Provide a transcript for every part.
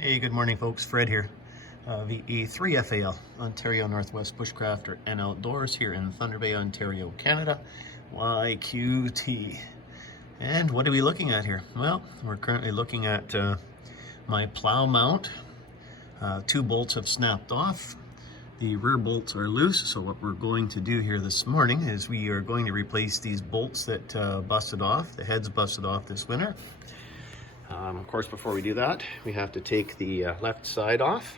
Hey, good morning folks, Fred here. VE3FAL, Ontario Northwest Bushcrafter and Outdoors here in Thunder Bay, Ontario, Canada, YQT. And what are we looking at here? Well, we're currently looking at my plow mount. Two bolts have snapped off. The rear bolts are loose, so what we're going to do here this morning is we are going to replace these bolts that busted off. The heads busted off this winter. Of course, before we do that, we have to take the left side off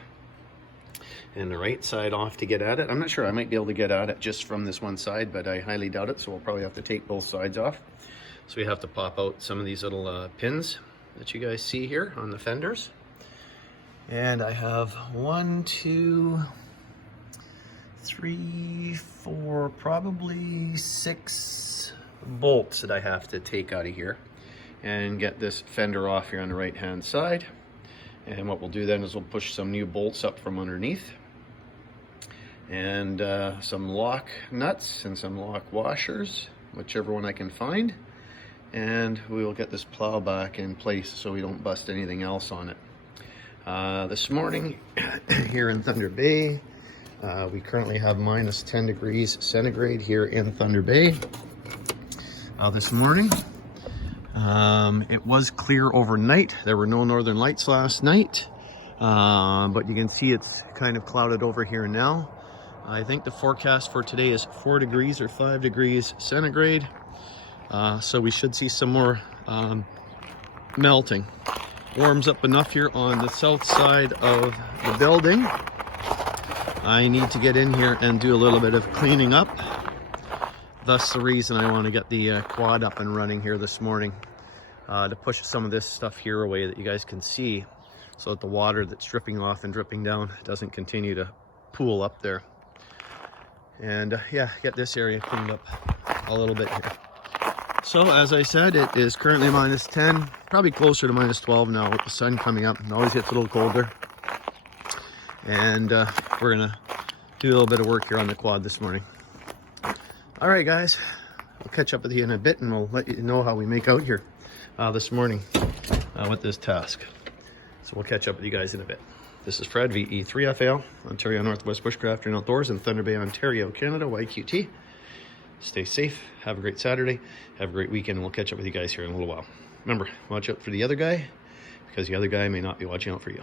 and the right side off to get at it. I'm not sure, I might be able to get at it just from this one side, but I highly doubt it, so we'll probably have to take both sides off. So we have to pop out some of these little pins that you guys see here on the fenders. And I have 1, 2, 3, 4, probably 6 bolts that I have to take out of here and get this fender off here on the right hand side. And what we'll do then is we'll push some new bolts up from underneath and some lock nuts and some lock washers, whichever one I can find, and we will get this plow back in place so we don't bust anything else on it. This morning here in Thunder Bay, we currently have minus 10 degrees centigrade here in Thunder Bay. This morning it was clear overnight. There were no northern lights last night, but you can see it's kind of clouded over here now. I think the forecast for today is 4 degrees or 5 degrees centigrade, so we should see some more melting. Warms up enough here on the south side of the building. I need to get in here and do a little bit of cleaning up. Thus the reason I want to get the quad up and running here this morning, to push some of this stuff here away that you guys can see, so that the water that's dripping off and dripping down doesn't continue to pool up there. And yeah, get this area cleaned up a little bit here. So as I said, it is currently minus 10, probably closer to minus 12 now with the sun coming up. It always gets a little colder. And we're gonna do a little bit of work here on the quad this morning. All right, guys, we'll catch up with you in a bit and we'll let you know how we make out here this morning with this task. So we'll catch up with you guys in a bit. This is Fred, VE3FAL, Ontario Northwest Bushcrafter and Outdoors in Thunder Bay, Ontario, Canada, YQT. Stay safe, have a great Saturday, have a great weekend, and we'll catch up with you guys here in a little while. Remember, watch out for the other guy, because the other guy may not be watching out for you.